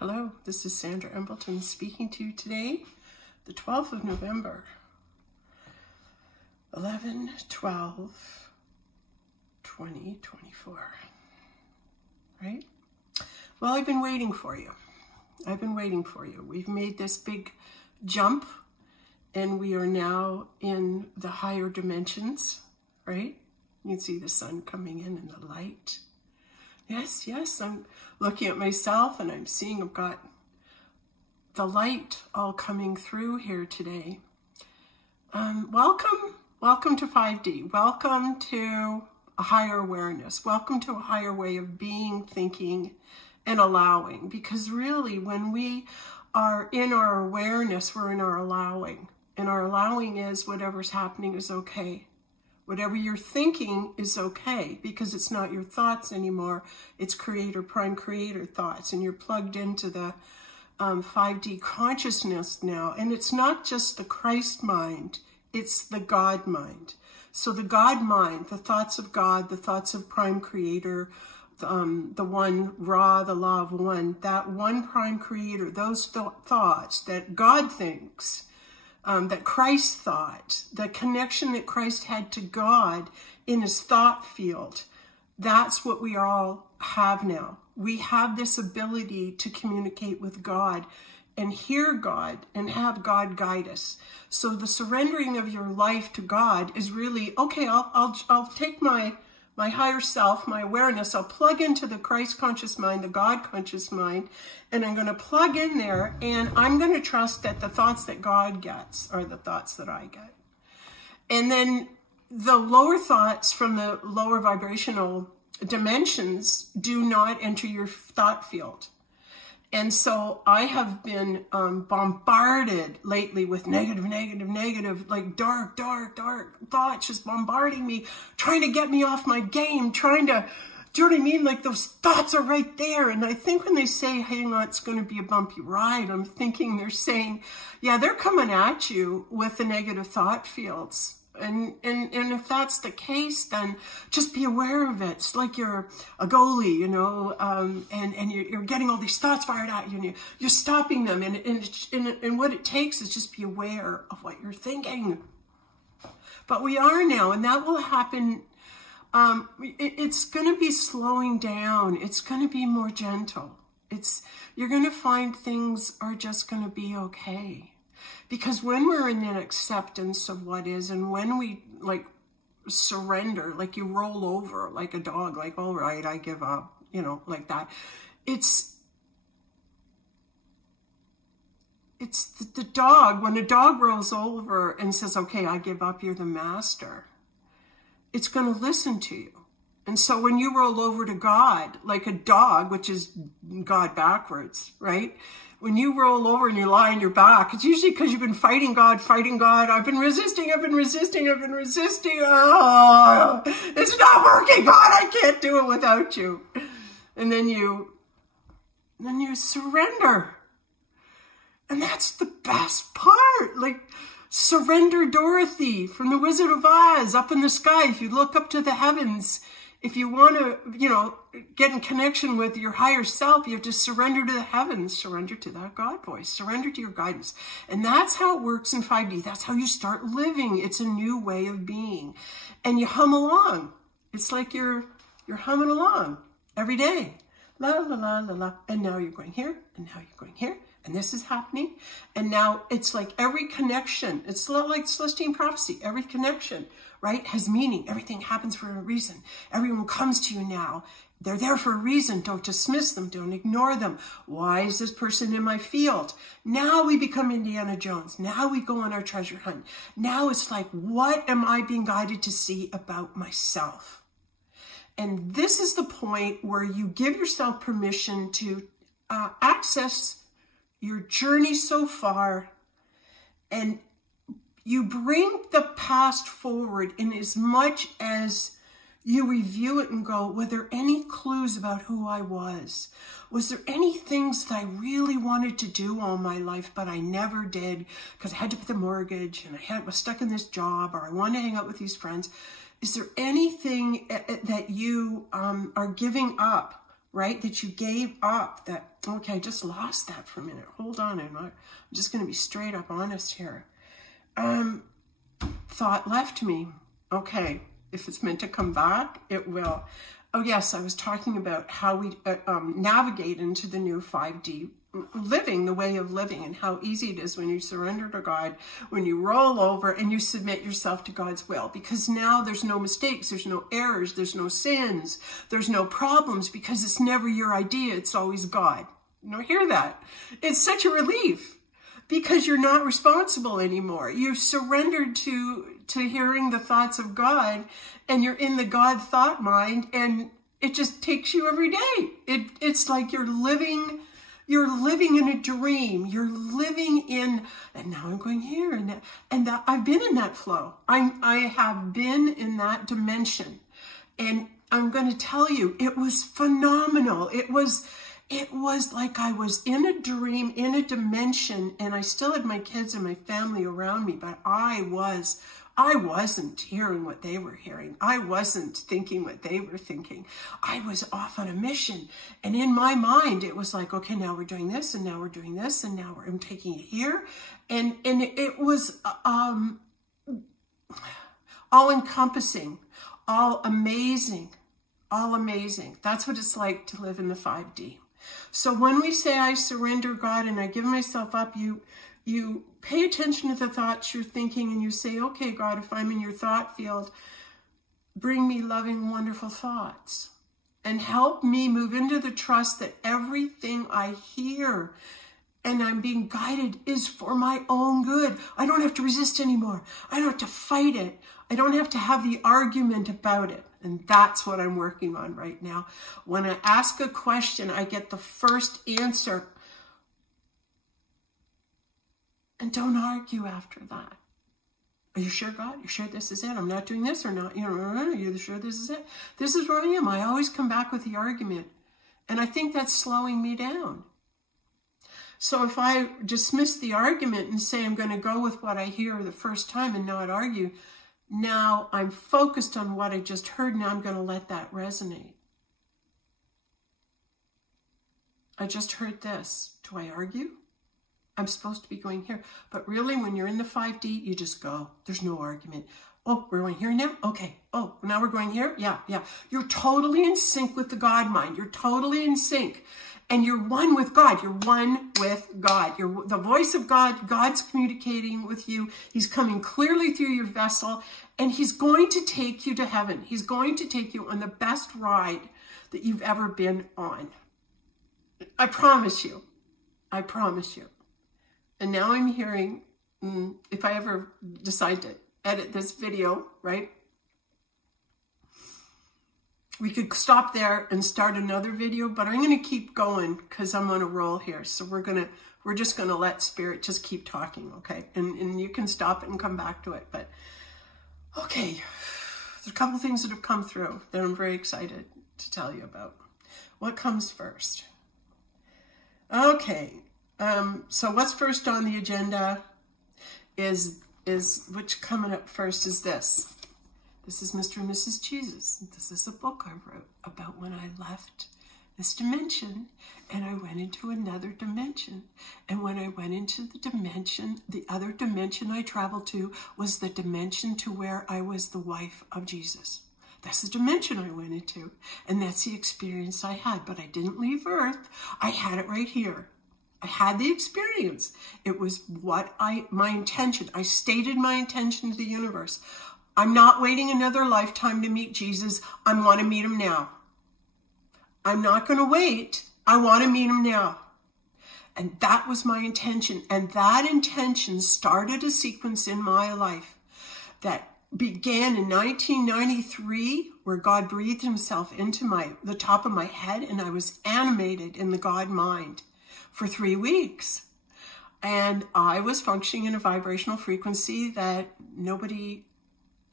Hello, this is Sandra Embleton speaking to you today, the 12th of November, 11/12/2024, right? Well, I've been waiting for you. We've made this big jump and we are now in the higher dimensions, right? You can see the sun coming in and the light. Yes, I'm looking at myself and I'm seeing I've got the light all coming through here today. Welcome to 5D. Welcome to a higher awareness. Welcome to a higher way of being, thinking, and allowing. Because really, when we are in our awareness, we're in our allowing. And our allowing is whatever's happening is okay. Whatever you're thinking is okay, because it's not your thoughts anymore. It's prime creator thoughts, and you're plugged into the 5D consciousness now. And it's not just the Christ mind, it's the God mind. So the God mind, the thoughts of God, the thoughts of prime creator, the one Ra, the law of one, that one prime creator, those thoughts that God thinks, that Christ thought, the connection that Christ had to God in his thought field, that's what we all have now. We have this ability to communicate with God and hear God and have God guide us. So the surrendering of your life to God is really, okay, I'll take my higher self, my awareness, I'll plug into the Christ conscious mind, the God conscious mind, and I'm going to plug in there, and I'm going to trust that the thoughts that God gets are the thoughts that I get. And then the lower thoughts from the lower vibrational dimensions do not enter your thought field. And so I have been bombarded lately with negative, like dark thoughts just bombarding me, trying to get me off my game, do you know what I mean? Like those thoughts are right there. And I think when they say, hang on, it's going to be a bumpy ride, I'm thinking they're saying, yeah, they're coming at you with the negative thought fields. And if that's the case, then just be aware of it. It's like you're a goalie, you know, and you're getting all these thoughts fired at you, and you're stopping them. And what it takes is just be aware of what you're thinking. But we are now, and that will happen. It's going to be slowing down. It's going to be more gentle. You're going to find things are just going to be okay. Because when we're in that acceptance of what is, and when we like surrender, like you roll over like a dog, like, all right, I give up, you know, like that. It's the dog, when a dog rolls over and says, okay, I give up, you're the master, it's going to listen to you. And so when you roll over to God, like a dog, which is God backwards, right? When you roll over and you lie on your back, it's usually because you've been fighting God. I've been resisting. Oh, it's not working, God. I can't do it without you. And then you surrender. And that's the best part. Like, surrender Dorothy from The Wizard of Oz, up in the sky. If you look up to the heavens, if you want to, you know, get in connection with your higher self, you have to surrender to the heavens, surrender to that God voice, surrender to your guidance. And that's how it works in 5D. That's how you start living. It's a new way of being. And you hum along. It's like you're humming along every day. La, la, la, la, la. And now you're going here, and now you're going here. And this is happening. And now it's like every connection, it's like Celestine prophecy, every connection, right, has meaning. Everything happens for a reason. Everyone comes to you now. They're there for a reason. Don't dismiss them. Don't ignore them. Why is this person in my field? Now we become Indiana Jones. Now we go on our treasure hunt. Now it's like, what am I being guided to see about myself? And this is the point where you give yourself permission to access your journey so far, and you bring the past forward in as much as you review it and go, were there any clues about who I was? Was there any things that I really wanted to do all my life, but I never did because I had to pay the mortgage and I was stuck in this job, or I wanted to hang out with these friends? Is there anything that you are giving up right? That you gave up, that, okay, I just lost that for a minute. Hold on, I'm just going to be straight up honest here. Thought left me. Okay, if it's meant to come back, it will. Oh yes, I was talking about how we navigate into the new 5D living, the way of living, and how easy it is when you surrender to God, when you roll over and you submit yourself to God's will, because now there's no mistakes, there's no errors, there's no sins, there's no problems, because it's never your idea, it's always God. You know, hear that? It's such a relief, because you're not responsible anymore. You've surrendered to hearing the thoughts of God, and you're in the God thought mind, and it just takes you every day. It's like you're living in a dream. You're living in, and now I'm going here and that, I've been in that flow. I have been in that dimension, and I'm going to tell you, it was phenomenal. It was like I was in a dream, in a dimension, and I still had my kids and my family around me, but I wasn't hearing what they were hearing. I wasn't thinking what they were thinking. I was off on a mission. And in my mind, it was like, okay, now we're doing this, and now we're doing this, and now I'm taking it here. And it was all-encompassing, all amazing. That's what it's like to live in the 5D. So when we say, I surrender, God, and I give myself up, you pay attention to the thoughts you're thinking, and you say, okay, God, if I'm in your thought field, bring me loving, wonderful thoughts, and help me move into the trust that everything I hear and I'm being guided is for my own good. I don't have to resist anymore. I don't have to fight it. I don't have to have the argument about it. And that's what I'm working on right now. When I ask a question, I get the first answer. And don't argue after that. Are you sure, God? You sure this is it? I'm not doing this or not? You know, are you sure this is it? This is where I am. I always come back with the argument. And I think that's slowing me down. So if I dismiss the argument and say I'm going to go with what I hear the first time and not argue, now I'm focused on what I just heard. Now I'm going to let that resonate. I just heard this. Do I argue? I'm supposed to be going here. But really, when you're in the 5D, you just go. There's no argument. Oh, we're going here now? Okay. Oh, now we're going here? Yeah. You're totally in sync with the God mind. You're totally in sync. And you're one with God. You're one with God. You're the voice of God. God's communicating with you. He's coming clearly through your vessel. And he's going to take you to heaven. He's going to take you on the best ride that you've ever been on. I promise you. I promise you. And now I'm hearing, if I ever decide to edit this video, right? We could stop there and start another video, but I'm going to keep going because I'm on a roll here. So we're just going to let Spirit just keep talking, okay? And you can stop it and come back to it. But okay, there's a couple things that have come through that I'm very excited to tell you about. What comes first? Okay. So what's first on the agenda is which coming up first is this. This is Mr. and Mrs. Jesus. This is a book I wrote about when I left this dimension and I went into another dimension. And when I went into the dimension, the other dimension I traveled to was the dimension to where I was the wife of Jesus. That's the dimension I went into. And that's the experience I had. But I didn't leave Earth. I had it right here. I had the experience. It was my intention. I stated my intention to the universe. I'm not waiting another lifetime to meet Jesus. I want to meet him now. I'm not going to wait. I want to meet him now. And that was my intention. And that intention started a sequence in my life that began in 1993, where God breathed himself into the top of my head, and I was animated in the God mind for 3 weeks. And I was functioning in a vibrational frequency that nobody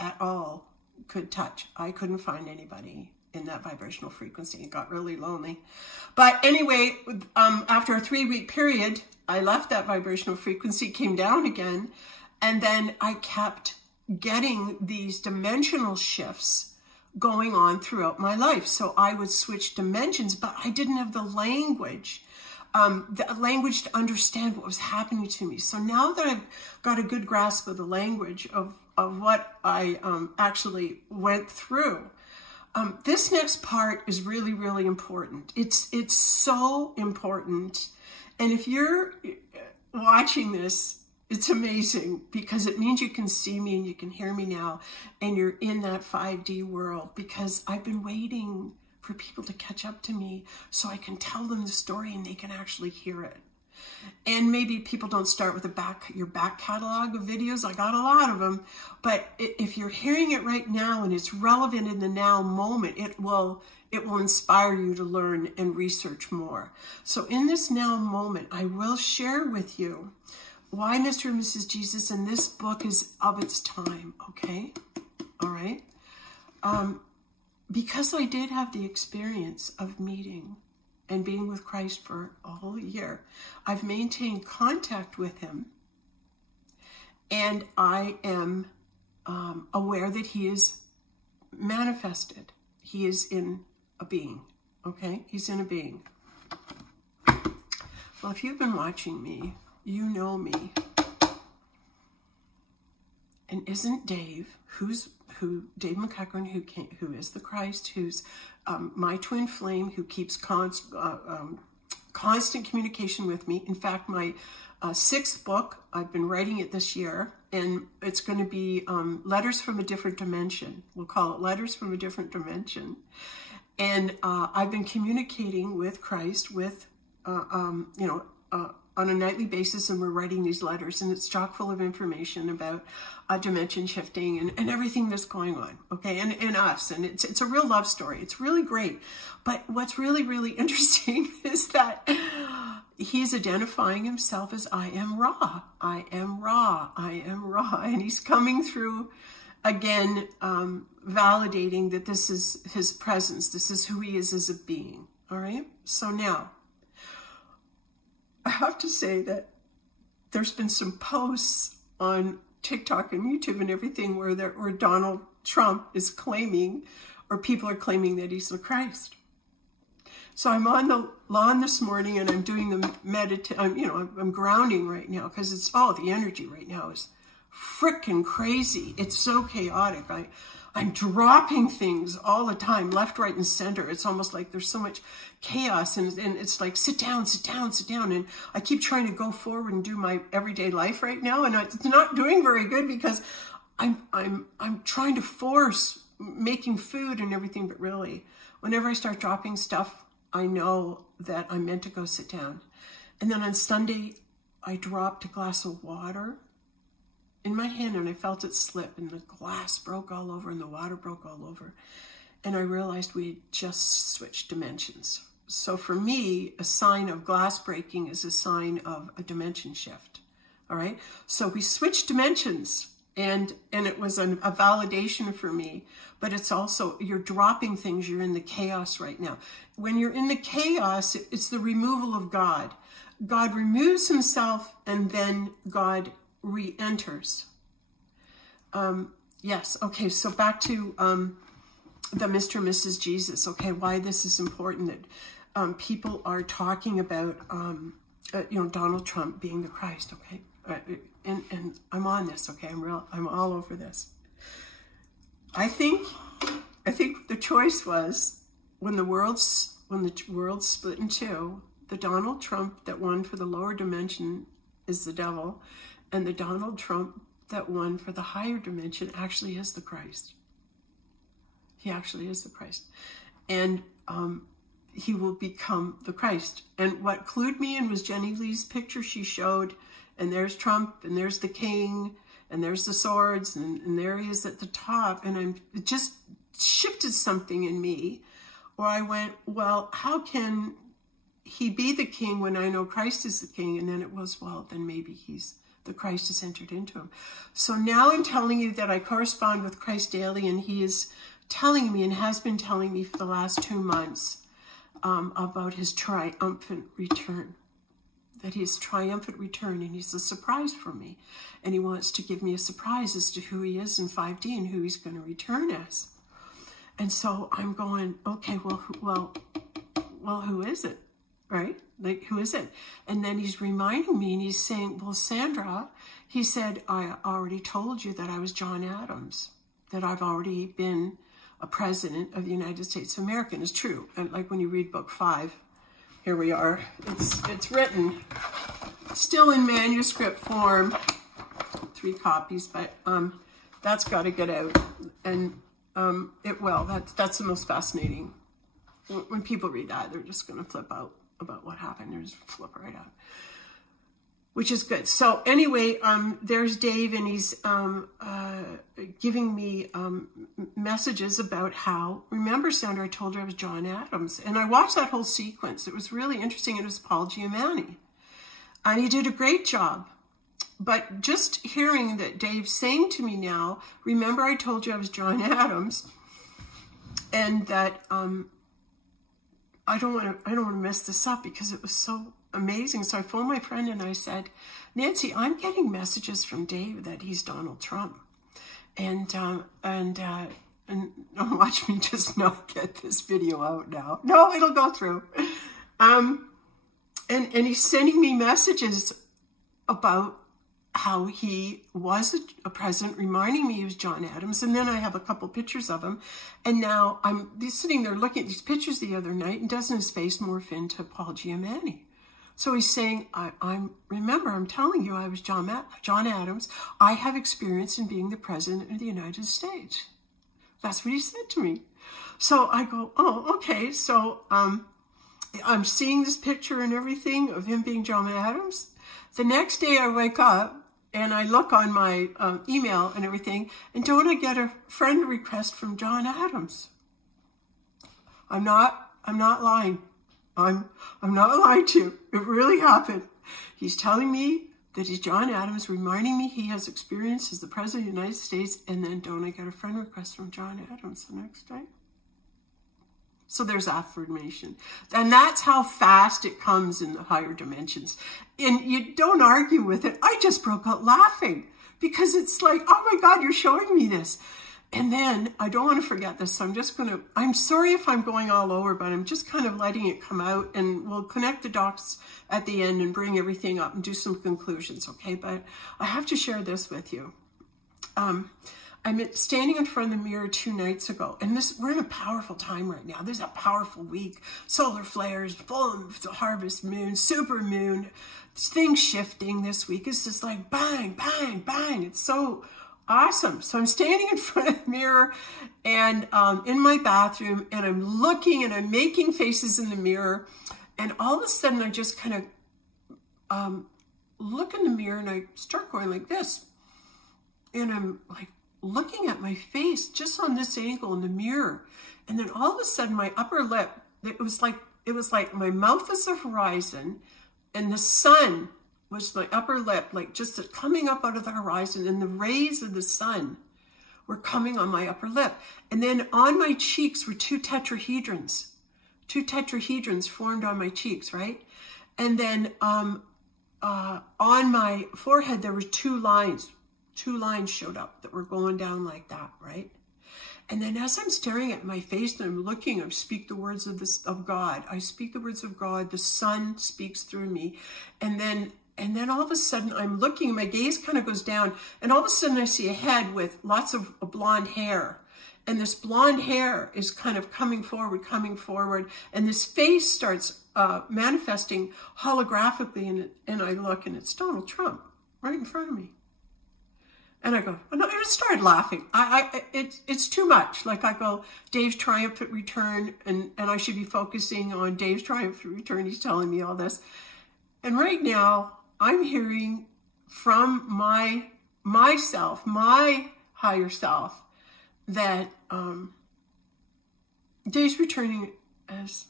at all could touch. I couldn't find anybody in that vibrational frequency. It got really lonely. But anyway, after a 3-week period, I left that vibrational frequency, came down again, and then I kept getting these dimensional shifts going on throughout my life. So I would switch dimensions, but I didn't have the language to understand what was happening to me. So now that I've got a good grasp of the language of what I actually went through, this next part is really, really important. It's so important. And if you're watching this, it's amazing, because it means you can see me and you can hear me now, and you're in that 5D world, because I've been waiting for people to catch up to me so I can tell them the story and they can actually hear it. And maybe people don't start with your back catalog of videos. I got a lot of them. But if you're hearing it right now and it's relevant in the now moment, it will inspire you to learn and research more. So in this now moment, I will share with you why Mr. and Mrs. Jesus and this book is of its time, okay? All right? Because I did have the experience of meeting and being with Christ for a whole year, I've maintained contact with him, and I am aware that he is manifested. He is in a being, okay? He's in a being. Well, if you've been watching me, you know me. And isn't Dave, Dave McCuckern, who is the Christ, who's my twin flame, who keeps constant communication with me. In fact, my 6th book, I've been writing it this year, and it's going to be Letters from a Different Dimension. We'll call it Letters from a Different Dimension. And I've been communicating with Christ on a nightly basis, and we're writing these letters, and it's chock full of information about dimension shifting and everything that's going on, okay, and us, and it's a real love story. It's really great. But what's really, really interesting is that he's identifying himself as I am Ra. I am Ra. I am Ra. And he's coming through again, validating that this is his presence. This is who he is as a being, all right? So now, I have to say that there's been some posts on TikTok and YouTube and everything where Donald Trump is claiming, or people are claiming, that he's the Christ. So I'm on the lawn this morning and I'm doing the I'm grounding right now, because it's, the energy right now is freaking crazy. It's so chaotic. I'm dropping things all the time, left, right, and center. It's almost like there's so much chaos, and it's like, sit down, sit down, sit down. And I keep trying to go forward and do my everyday life right now, and it's not doing very good, because I'm trying to force making food and everything. But really, whenever I start dropping stuff, I know that I'm meant to go sit down. And then on Sunday, I dropped a glass of water in my hand, and I felt it slip, and the glass broke all over and the water broke all over. And I realized we had just switched dimensions. So for me, a sign of glass breaking is a sign of a dimension shift. All right. So we switched dimensions, and it was a validation for me, but it's also, you're dropping things. You're in the chaos right now. When you're in the chaos, it's the removal of God. God removes himself, and then God re-enters. Yes. Okay. So back to the Mr. and Mrs. Jesus. Okay. Why this is important, that people are talking about, Donald Trump being the Christ. Okay. And I'm on this. Okay. I'm all over this. I think the choice was, when the world split in two, the Donald Trump that won for the lower dimension is the devil, and the Donald Trump that won for the higher dimension actually is the Christ. He actually is the Christ. And he will become the Christ. And what clued me in was Jenny Lee's picture she showed, and there's Trump, and there's the king, and there's the swords, and there he is at the top. And it just shifted something in me, where I went, well, how can he be the king when I know Christ is the king? And then it was, well, then maybe the Christ has entered into him. So now I'm telling you that I correspond with Christ daily, and he is telling me, and has been telling me for the last 2 months, about his triumphant return. That his triumphant return, and he's a surprise for me. And he wants to give me a surprise as to who he is in 5D and who he's going to return as. And so I'm going, okay, well, who is it? Right? Like, who is it? And then he's reminding me, and he's saying, well, Sandra, he said, I already told you that I was John Adams, that I've already been a president of the United States of America. And it's true. And like when you read book 5, here we are. It's written, still in manuscript form, 3 copies, but that's got to get out. And it will. That's the most fascinating. When people read that, they're just going to flip out about what happened. They're just flip right out, which is good. So anyway, there's Dave, and he's giving me messages about how, remember, Sandra, I told you I was John Adams. And I watched that whole sequence. It was really interesting. It was Paul Giamatti. And he did a great job. But just hearing that Dave's saying to me now, remember I told you I was John Adams, and that I don't want to mess this up because it was so amazing. So I phoned my friend and I said, Nancy, I'm getting messages from Dave that he's Donald Trump. And watch me just not get this video out now. No, it'll go through. And he's sending me messages about how he was a president, reminding me he was John Adams. And then I have a couple pictures of him. And now I'm sitting there looking at these pictures the other night, and doesn't his face morph into Paul Giamatti? So he's saying, remember, I'm telling you I was John Adams. I have experience in being the president of the United States. That's what he said to me. So I go, oh, okay. So I'm seeing this picture and everything of him being John Adams. The next day I wake up and I look on my email and everything, and don't I get a friend request from John Adams? I'm not lying. I'm not lying to you. It really happened. He's telling me that he's John Adams, reminding me he has experience as the President of the United States, and then don't I get a friend request from John Adams the next day? So there's affirmation. And that's how fast it comes in the higher dimensions. And you don't argue with it. I just broke out laughing because it's like, oh my God, you're showing me this. And then I don't want to forget this. So I'm sorry if I'm going all over, but I'm just kind of letting it come out, and we'll connect the dots at the end and bring everything up and do some conclusions. Okay. But I have to share this with you. I'm standing in front of the mirror 2 nights ago, and we're in a powerful time right now. There's a powerful week, solar flares, full harvest moon, super moon, things shifting this week. It's just like bang, bang, bang. It's so awesome. So I'm standing in front of the mirror and in my bathroom, and I'm looking and I'm making faces in the mirror, and all of a sudden I just kind of look in the mirror and I start going like this, and I'm like looking at my face just on this angle in the mirror. And then all of a sudden my upper lip, it was like my mouth is the horizon and the sun was my upper lip, like just coming up out of the horizon, and the rays of the sun were coming on my upper lip. And then on my cheeks were 2 tetrahedrons. 2 tetrahedrons formed on my cheeks, right? And then on my forehead there were 2 lines. 2 lines showed up that were going down like that, right? And then as I'm staring at my face and I'm looking, I speak the words of God. I speak the words of God. The sun speaks through me. And then all of a sudden I'm looking, my gaze kind of goes down, and all of a sudden I see a head with lots of blonde hair. And this blonde hair is kind of coming forward, and this face starts manifesting holographically, and I look, and it's Donald Trump right in front of me. And I go, and I just started laughing. It's too much. Like I go, Dave's triumphant return, and I should be focusing on Dave's triumphant return. He's telling me all this. And right now, I'm hearing from myself, my higher self, that Dave's returning as,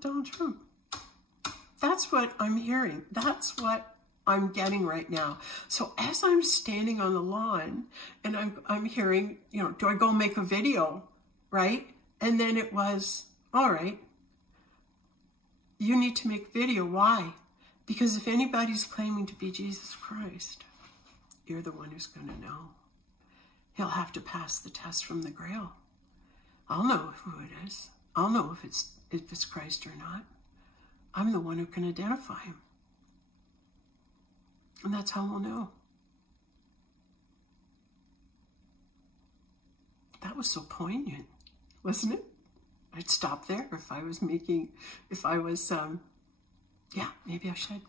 Donald Trump. That's what I'm hearing. That's what I'm getting right now. So as I'm standing on the lawn and I'm hearing, do I go make a video, right? And then it was, all right, you need to make a video. Why? Because if anybody's claiming to be Jesus Christ, you're the one who's going to know. He'll have to pass the test from the Grail. I'll know who it is. I'll know if it's Christ or not. I'm the one who can identify him. And that's how we'll know. That was so poignant, wasn't it? I'd stop there if I was yeah, maybe I should.